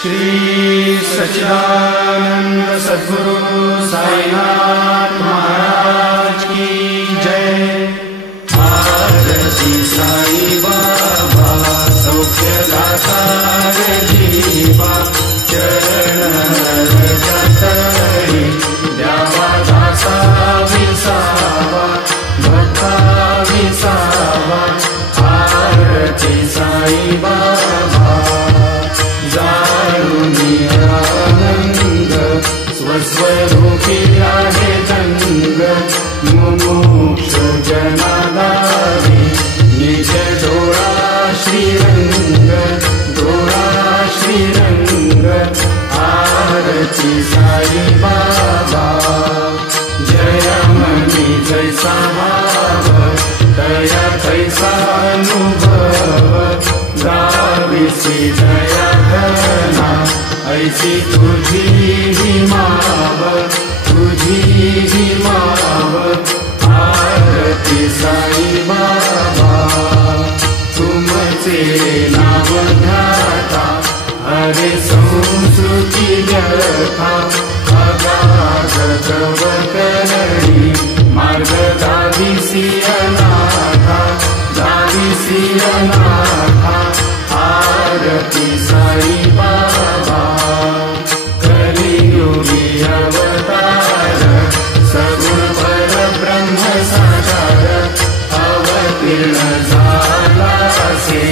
श्री सच्चिदानंद सद्गुरु साईनाथ महाराज की जय। आरती साई बाबा सौख्यदाता जीवा चरण रजतरी द्यावा दासा विसावा भक्ता विसावा। आरती साई बाबा आनंद स्वस्वरूपी आहे रंग मुमुक्ष जनादारी निज डोळा श्रीरंग डोळा श्रीरंग। आरती साई बाबा जय मनी जैसा भाव दया तैसा अनुभव गाविसी दया घना ऐसी तुझी ही माव तुझी ही माव। आरती साई बाबा तुमचे नाव ध्याता हरे संस्कृती व्यथा अगाध तव करणी मार्ग दाविसी अनाथा दाविसी अनाथा। आरती साई बाबा कलियुगी अवतार सगुण पर ब्रह्म साकार अवतीर्ण झाला से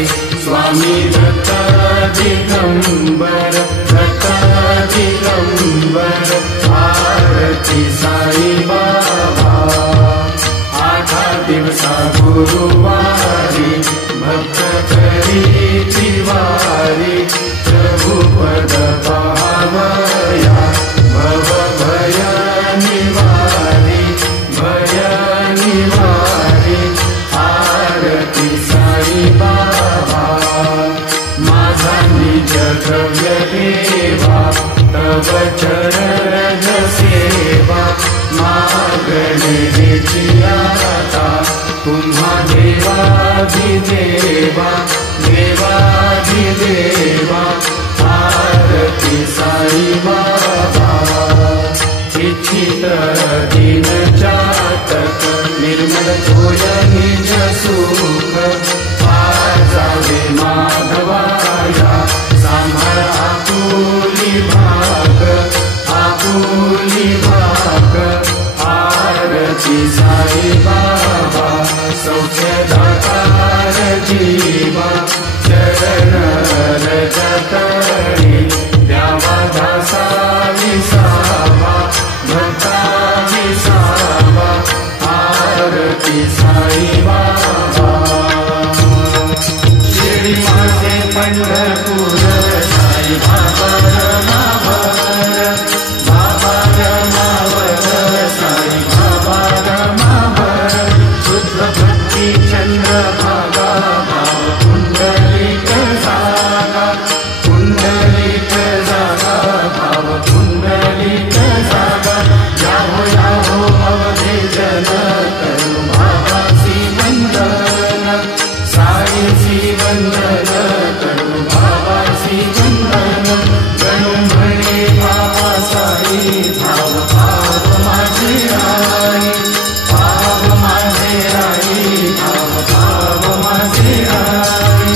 स्वामी दत्त दिगंबर दत्त दिगंबर। आरती साई बाबा आठा दिवसा गुरुवारी भक्त करी तिवारी प्रभु पद पावया भव भय निवारी भय निवारी। आरती साई बाबा माझा निज द्रव्य देवा तव चरण सेवा मागणे आता तुम्हा देवाधिदेवा देवाधिदेवा। आरती साई बाबा इच्छित दिन चातक निर्मल होय निज सुख पाजावे माधवाया सांभाळ आपुली भाग आपुली भाग। आरती साई बाबा सौख्यदाता जीवा चरण रजतरी द्यावा दासा विसावा भक्ता विसावा। आरती साई बाबा शिर्डी माझे पंढरपूर साई बाबा रमावर बाबा रमावर साई बाबा रमावर। शुद्ध भक्ती चंद्रभागा भाव पुंडलिक जागा पुंडलिक जागा भाव पुंडलिक जागा। याहो याहो अवधे जन करू बाबासी वंदन साईची वंदन करू बाबासी वंदन। गणू म्हणे बाबा साई भाव भाव माझे आई भाव माझे आई भाव भाव माझे आई।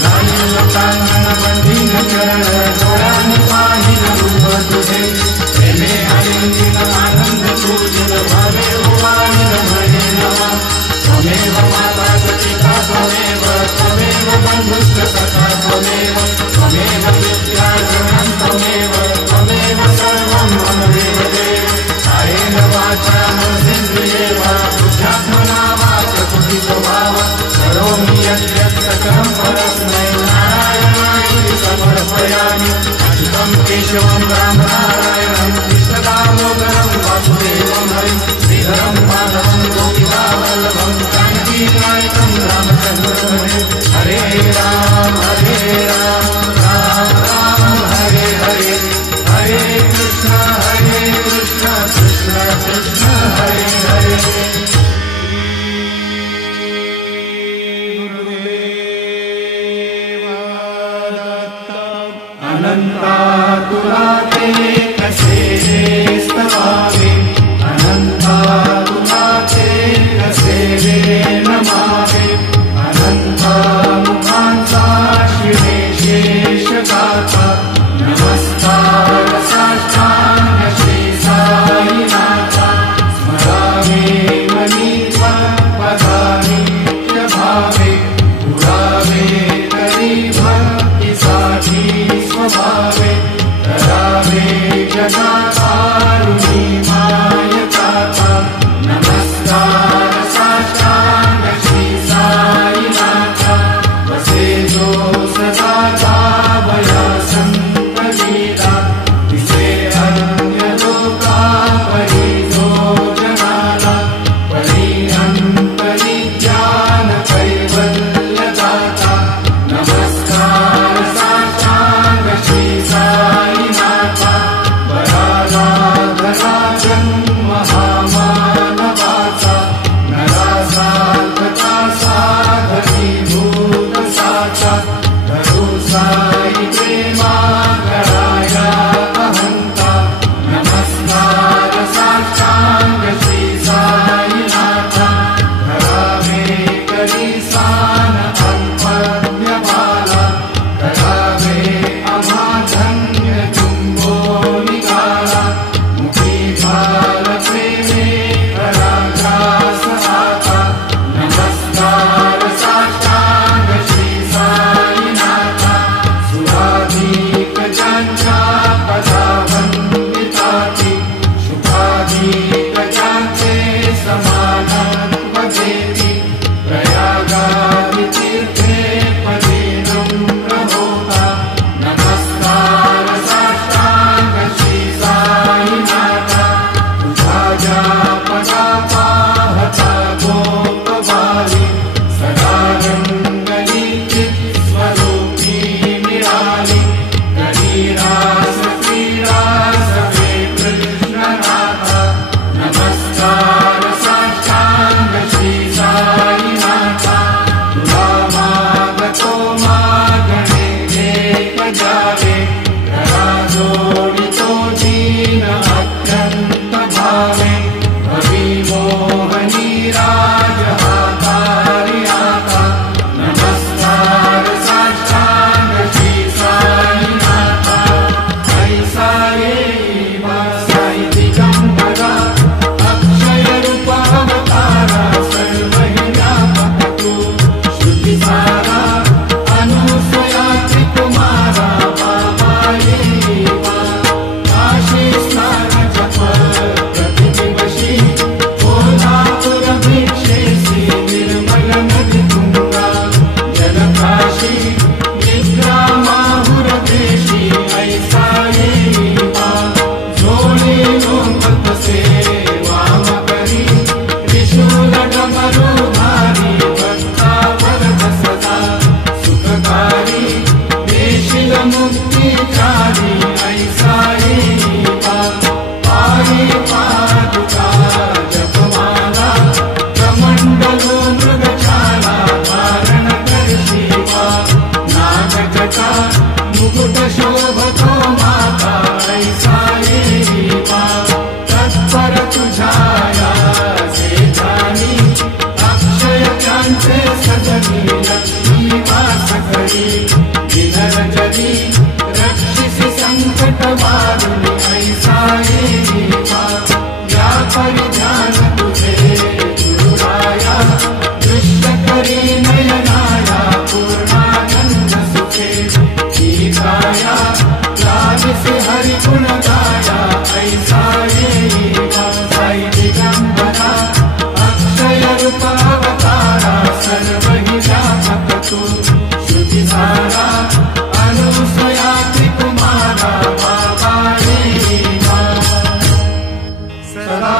जाईल कांगण बंधीन चरण डोळ्याने पाहिल रूप तुझे प्रेमे आलिंगन आनंद पूजन भावे उवानिल म्हणे नवा। त्वमेव माता पिता त्वमेव त्वमेव बंधुश्च सखा त्वमेव त्वमेव विद्या जनं त्वमेव त्वमेव सर्वं मम देवदेव। कायेन वाचा मनसेन्द्रिये वा बुद्ध्यात्मना वा प्रकृतितो भाव करोमि यद्यत् सकलं परस्मै नारायणाय समर्पयामि। अच्युतं केशवं राम नारायणं कृष्णदामोदरं वासुदेवं हरिं श्रीधरं माधवं गोपिकावल्लभं जानकीनायकं रामचन्द्रं हरे राम राम राम हरे हरे हरे कृष्ण कृष्ण कृष्ण हरे हरे। अनंता तुला ते कसे रे स्तवावे, अनंता तुला ते कसे रे नमावे, अनंता मुखांचा शिवे शेष गाथा, नमस्कार साष्टांग श्री साईनाथा, स्मरावे मनी पदानी भावे, पुरावे करी भक्तीसाठी स्वभावे, करावे जगाकारुणी मायकाथा, नमस्कार साष्टांग श्री साईनाथा, वसे जो सदा जावया संत लीला, तिचे अन्य लोका परी जो जनाला, परी अंतरी ज्ञान कैवल्य दाता, नमस्कार साष्टांग श्री साईनाथा, बराला धरा जन्म हा मानवाचा, नरा साधता साधकी भूत साचा, धरू साई प्रेमा कराया अहंता, नमस्कार साष्टांग श्री साईनाथा, करावे करी सान अल्पज्ञ बाला, करावे अमाधन्य चुंबो निगाला, मुखी भाल प्रेमे कराग्रास आता, नमस्कार साष्टांग श्री साईनाथा, सुराधिक ज्यांच्या पदावंदिताची, शुभाधिक ज्यांचे समानत्व देती, प्रयागादि तीर्थे पदे नम्र होता, नमस्कार साष्टांग श्री साईनाथा, तुझा ज्या पदा पाहता गोपबाली, सदा रंगली चित स्वरूपी मिळाली, करी रास क्रीडा सवे कृष्णनाथा, नमस्कार साष्टांग श्री साईनाथा, तुला मागतो मागणे एक जावे, करा जोडितो दीन अत्यंत भावे, भवी मोहनी राज हातारी आता, नमस्कार साष्टांग श्री साईनाथा, ऐसा येईवा साई दिगंबरा, अक्षय रूप अवतारा, सर्व हि व्यापक तू, श्रुतिसारा अनुसया त्रिकुमारा, बाबा येईवा काशी स्नान जप प्रतिदिवशी, कोल्हापुर भिक्षेसी निर्मल नदी तुंगा, जलकाशी निद्रा माहुर देशी, ऐसा येईवा जोडे लोक से वाम करी, त्रिशूल डमरू धारी, भक्ता वरद सदा सुखकारी, देशील मुक्तिचारी, ऐसा येईवा पायी पादुका जपमाला, कमंडलो मृगशाला, धारण करशिवा, नागजटा मुकुट शोभतो माता, ऐसा येईवा तत्पर तुझाया से जानी, अक्षय ज्यांचे सजनी, लक्ष्मी वास करी, विनरजनी रक्षिसी संकट वारुणी, ऐसा येईवा या परिधान तुझे गुरुराया, दृष्ट करी नयनाया, पूर्णानंद सुखे गीताया, लालिसी हरि गुण गाया, ऐसा येईवा साई दिगंबरा, अक्षय रूप अवतारा, सर्व हि व्यापक तू, श्रुतिसारा अनुसया त्रिकुमारा, बाबा येईवा सदा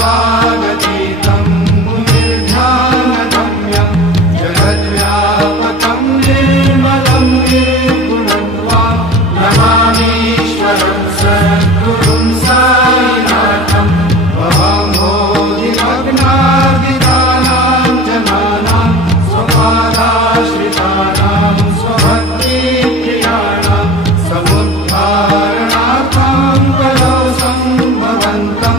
भावागतीतं मुनिर्ध्यानगम्यं जगद्व्यापकं निर्मलं निर्गुणं त्वां नमामीश्वरं सद्गुरुं साईनाथं भवाम्भोधिमग्नार्दितानां जनानां स्वपादाश्रितानां स्वभक्तिप्रियाणां समुद्धारणार्थं कलौ सम्भवन्तं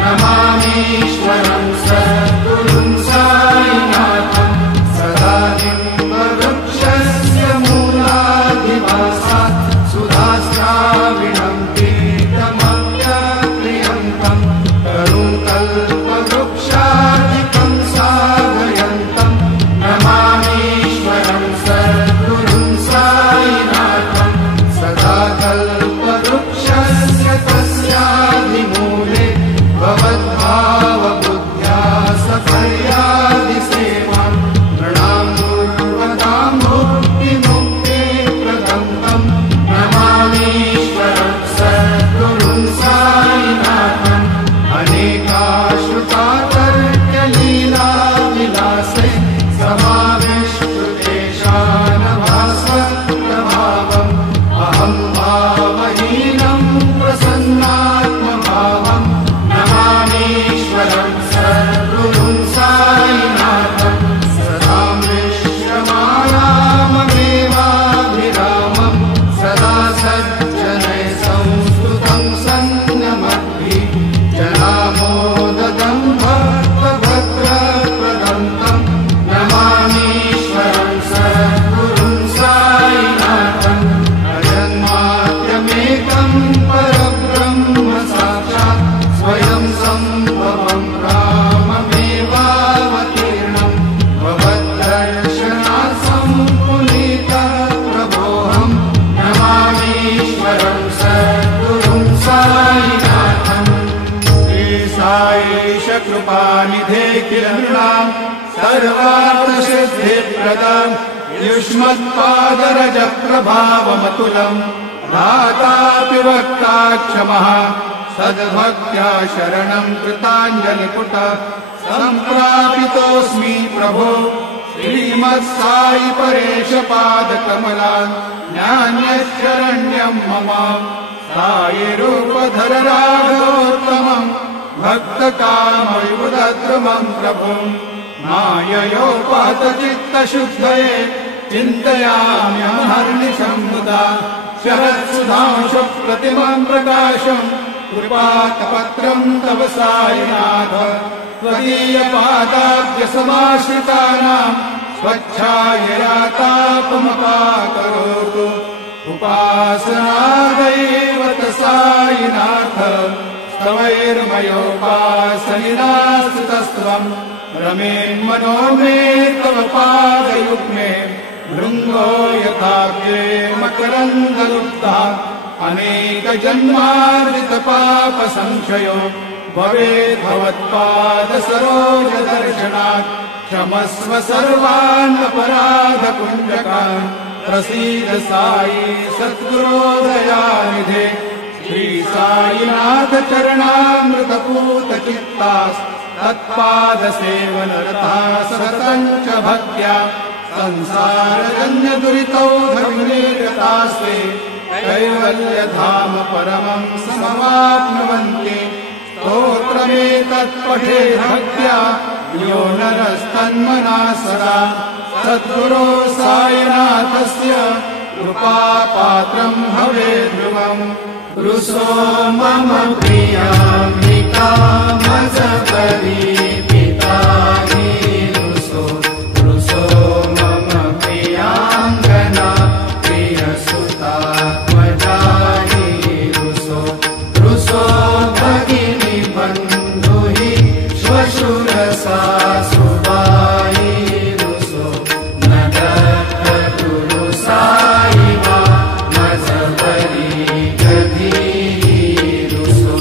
नमामीश्वरं सद्गुरुं साईनाथं सदा निम्बवृक्षस्य मूलाधिवासात् सुधास्राविणं पीठमप्यक्रियन्तं करुकल्पवृक्षादिकं साधयन्तं नमामीश्वरं सद्गुरुं साईनाथं सदा कल्पवृक्षस्य तस्याधिमूले भवद्भावबुद्ध्या सफर्यादिसेवां नृणां दुर्वतां मुक्तिमुक्तिप्रदं तं नमामीश्वरं सद्गुरुं साईनाथम् अनेकाश्रुतातर्क्यलीलाविलासे समाविष्कृतेशानभास्वप्रभावम् अहं भावहीनं प्रसन्नात्मभावं नमामीश्वरं सद्गुरुं साईनाथं सदां विश्रमाणाममेवाभिरामं सदा सज्जनैः संस्तुतं सन्नमद्भिः जनामोदतं भक्तभद्रप्रदं तं नमामीश्वरं सद्गुरुं साईनाथम् अजन्माद्यमेकं परब्रह्म साक्षात् स्वयं सम्भवं राममेवावतीर्णं भवद्दर्शनात् सम्पुनीतः प्रभोऽहं नमामीश्वरं सद्गुरुं साईनाथम् श्री साईश कृपानिधे किल नृणां सर्वार्थसिद्धिप्रदं युष्मत्पादरजप्रभावमतुलं धातापि वक्ता क्षमः सद्भक्त्या शरणं कृताञ्जलिपुट सम्प्रापितोऽस्मि प्रभो श्रीमत्साई परेशपादकमला नान्यशरण्यं मम साईरूपधर राघवोत्तमं भक्तकामविबुधद्रुमं प्रभुं माययोपहतचित्तशुद्धये चिन्तयाम्यहर्निशं मुदा शरत्सुधांशुप्रतिमं प्रकाशं कृपाकपत्रं तव साईनाथ त्वदीयपादाब्जसमाश्रितानां स्वच्छायया तापमपाकरोतु उपासनादैवत साईनाथ स्तवैर्मयोपासनिनास्तुतस्त्वं रमेन्मनो मे तव पादयुग्मे भृङ्गो यथाब्जे मकरन्दलुब्धा अनेकजन्मार्जितपापसंशयो भवेत् भवत्पादसरोजदर्शनात् क्षमस्व सर्वान् अपराधकुञ्जकान् प्रसीद साई सद्गुरो दयानिधे श्री साईनाथ चरणामृतपूतचित्तास् तत्पादसेवनरता सततं च भक्त्या संसारजन्यदुरितौ धर्मनिरतास्ते कैवल्यधाम परमं समवाप्नुवन्ति स्तोत्रमेतत्पठे भक्त्या यो नरस्तन्मना सदा सद्गुरो साईनाथस्य कृपापात्रं भवेद्ध्रुवम् रुसो मम प्रियाम्बिका मजपरीपितानि रुसो मम प्रियाङ्गना प्रियसुतात्मजानि रुसो भगिनी बन्धुहि श्वशुरसा सुबाई रुसो न दत्तगुरु साई वा मजपरी गधी रुसो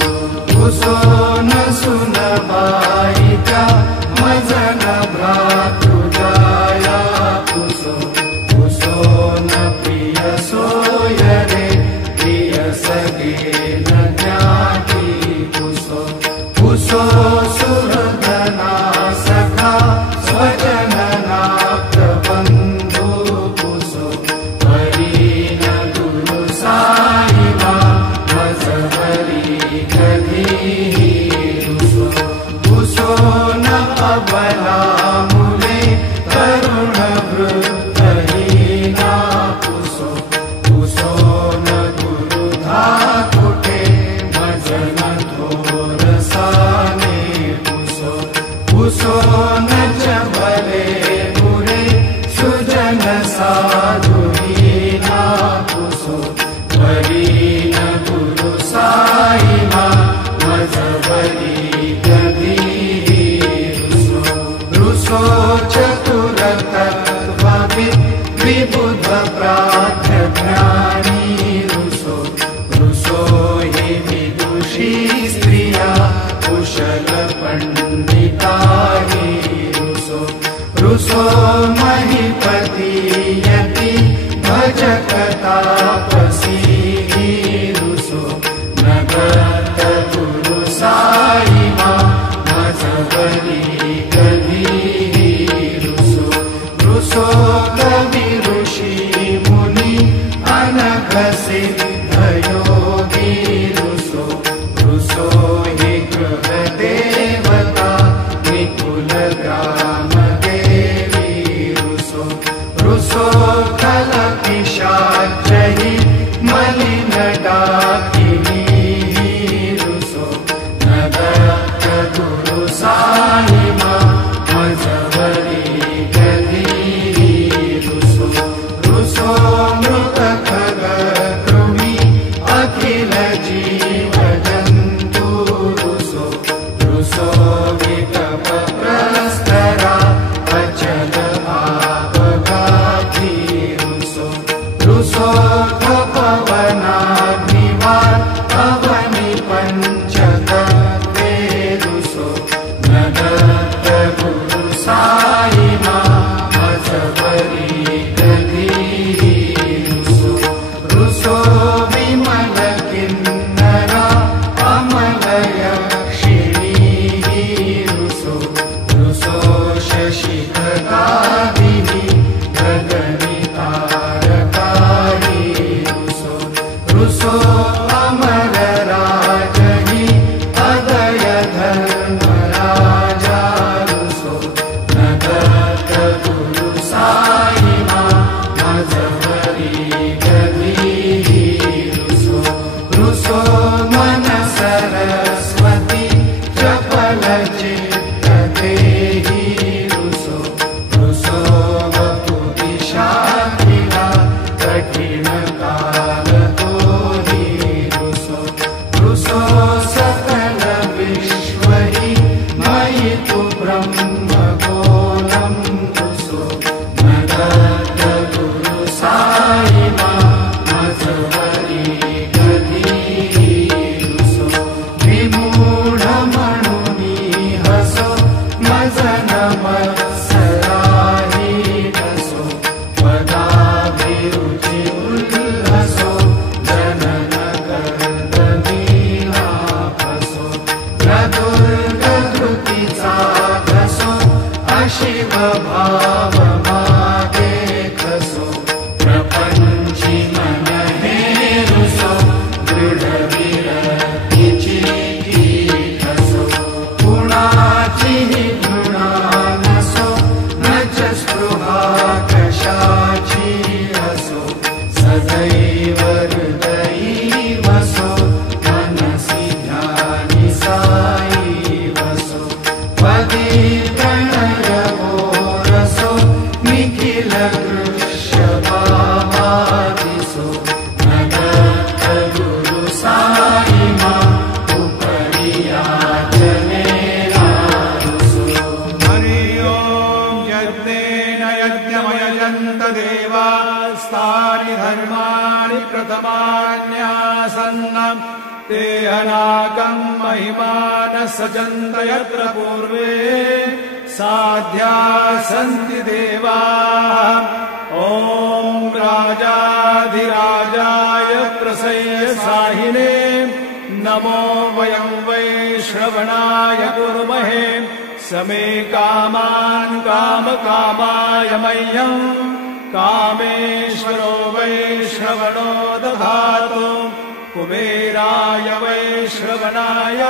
कुसो सुहृदना सखा स्वजनना प्रबन्धु कुसो वरीन गुरु साईबा मजहरी गधी कुसो न अबला मुले करुण वृद्धहीना कुसो कुसो न गुरु धाकुटे मजन थोरसाने कुसो कुसो न चबले बुरे सुजन साधुहीना कुसो वरीन गुरु साईबा मजहरी रुसो चतुर तत्त्वविद् विबुध प्राज्ञ ज्ञानी रुसो रुसो हि विदुषी स्त्रिया कुशल पंडिता हि रुसो रुसो महीपति यति भजक तापसी हि रुसो नगत गुरु साईबा मजहरी रुसो कवि ऋषि मुनि अनघ सिद्ध योगी रुसो रुसो हि गृह देवता निकुल ग्राम देवी रुसो रुसो खल पिशाच हि मलिन डाकिनी रुसो नगत गुरु साईबा मजहरी रुसो मृत खग कृमि अखिल जीव जन्तु रुसो रुसो विकप प्रस्तरा अचल आपघाती रुसो रुसो खपवनाग्निवार अवनि पंचतत्वे रुसो नगत गुरु साईबा मजहरी रुसो विमल किन्नरा अमल यक्षिणी रुसो रुसो शशिखगादिनी गगनि तारकारी रुसो रुसो अमर राजहि अदय धर्मराजा रुसो नगत गुरु साईबा मजहरी रुसो मन सरस्वती चपल चित्त देहि रुसो रुसो वपुति शाकिला कठिन काल तोहि रुसो रुसो सकल विश्व हि मयि तु ब्रह्म गोलम् रुसो नगत गुरु साईबा मजहरी विमूढमणुनि हसो मजन मत्सराहि हसो पदाभिरुचि उल्लसो जनन कर्दनीला हसो प्रदुर्गधृतिचा घसो अशिव भाव मागे खसो प्रपंची मन हे रुसो दृढ सदैव हृदयी वसो मनसि ध्यानि साई वसो पदे प्रणयवो रसो निखिल दृश्यभावादिसो नगत गुरु साईबा उपरियाचनेना रुसो हरि ओम यज्ञेन यज्ञमयजन्त देवास्तानि धर्माणि प्रथमान्यासन्नम् ते अनाकम् महिमानः सचन्त यत्र पूर्वे साध्या सन्ति देवाः ॐ राजाधिराजाय प्रसय्य साहिने नमो वयं वै श्रवण श्रवणाय कुर्महे समे कामान् कामकामाय मह्यम् कामेश्वरो वै श्रवणो दधातु कुबेराय वै श्रवणाय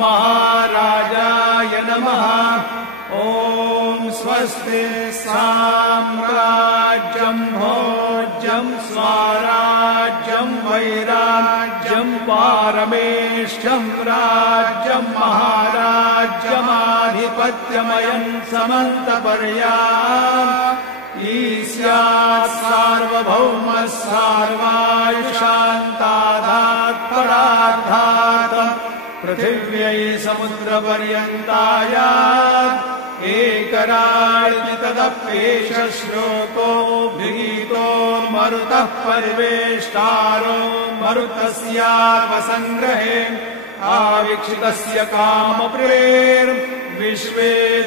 महाराजाय नमः। ॐ स्वस्ति साम्राज्यं भोज्यं स्वराज्यं वैराज्यं पारमेष्ठ्यं राज्यं महाराज्यमाधिपत्यमयं समन्तपर्याम् ईस्यात् सार्वभौमः सार्वायुषान्तादात् परार्धात् पृथिव्यै समुद्रपर्यन्तायात् एकराळ् तदप्येष श्लोको विहितो मरुतः परिवेष्टारो मरुतस्यापसङ्ग्रहे आवीक्षितस्य कामप्रेर्विश्वे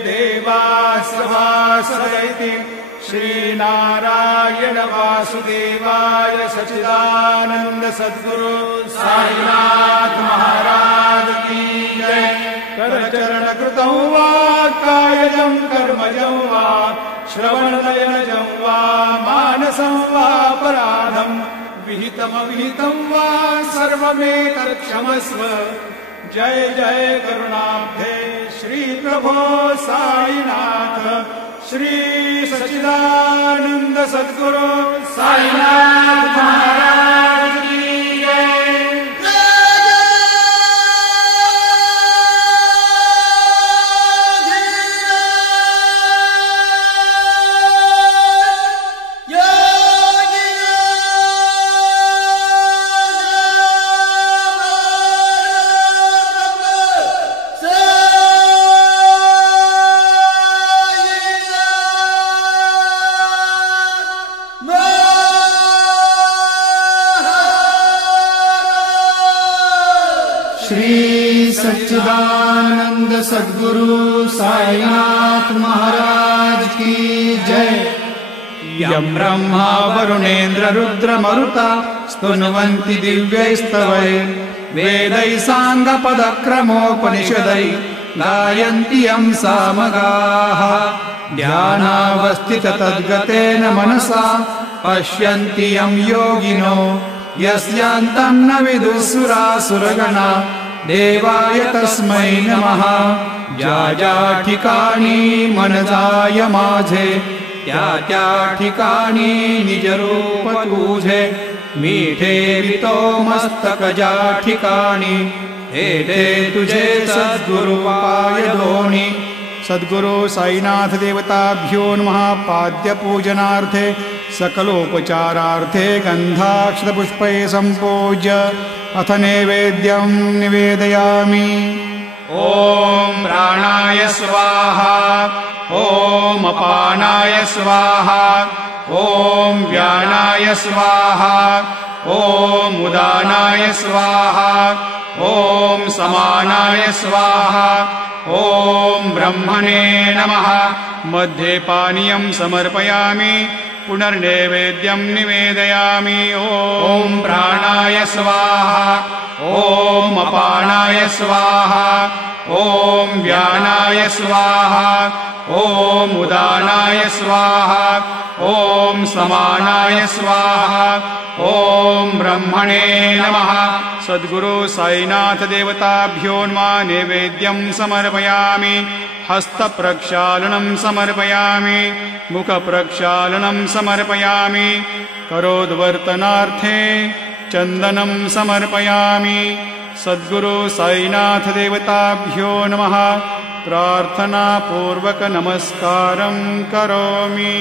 देवाः सभासरैति श्रीनारायण वासुदेवाय सच्चिदानन्द सद्गुरु साईनाथ महाराज की जय। करचरणकृतं वा कायजं कर्मजं वा श्रवणनयनजं वा मानसं वा अपराधं विहितमविहितं वा सर्वमेतत्क्षमस्व। जय जय करुणाब्धे श्री प्रभो साईनाथ श्री सच्चिदानंद सद्गुरु साईनाथ महाराज की जय। श्री सच्चिदानंद सद्गुरु साईनाथ महाराज की जय। यं ब्रह्मा वरुणेन्द्र रुद्र मरुता स्तुन्वन्ति दिव्यैस्तवैः वेदैः साङ्गपदक्रमोपनिषदैः गायन्ति यं सामगाः ध्यानावस्थित तद्गतेन मनसा पश्यन्ति यं योगिनो यस्यान्तं न विदुः सुरासुरगणा देवाय तस्मै नमः। ज्या ज्या ठिकाणी मन जाय माझे त्या त्या ठिकाणी निज रूप तुझे मीठे वितो मस्तक ज्या ठिकाणी हेठे तुझे सद्गुरु पाय दोणी। सद्गुरु साईनाथ देवताभ्यो नमः। पाद्य पूजनार्थे सकलोपचारार्थे गन्धाक्षतपुष्पै सम्पूज्य अथ नैवेद्यं निवेदयामि। ॐ प्राणाय स्वाहा ॐ अपानाय स्वाहा ॐ व्यानाय स्वाहा ॐ उदानाय स्वाहा ॐ समानाय स्वाहा ॐ ब्रह्मणे नमः। मध्ये पानीयं समर्पयामि पुनर्नैवेद्यं निवेदयामि। ॐ प्राणाय स्वाहा ॐ अपानाय स्वाहा ॐ व्यानाय स्वाहा ॐ उदानाय स्वाहा ॐ समानाय स्वाहा ॐ ब्रह्मणे नमः। सद्गुरु साईनाथ देवताभ्यो नमः। नैवेद्यं समर्पयामि। हस्तप्रक्षालनं समर्पयामि। मुखप्रक्षालनं समर्पयामि। करोद्वर्तनार्थे चन्दनं समर्पयामि। सद्गुरु साईनाथ देवताभ्यो नमः। प्रार्थनापूर्वक नमस्कारं करोमि।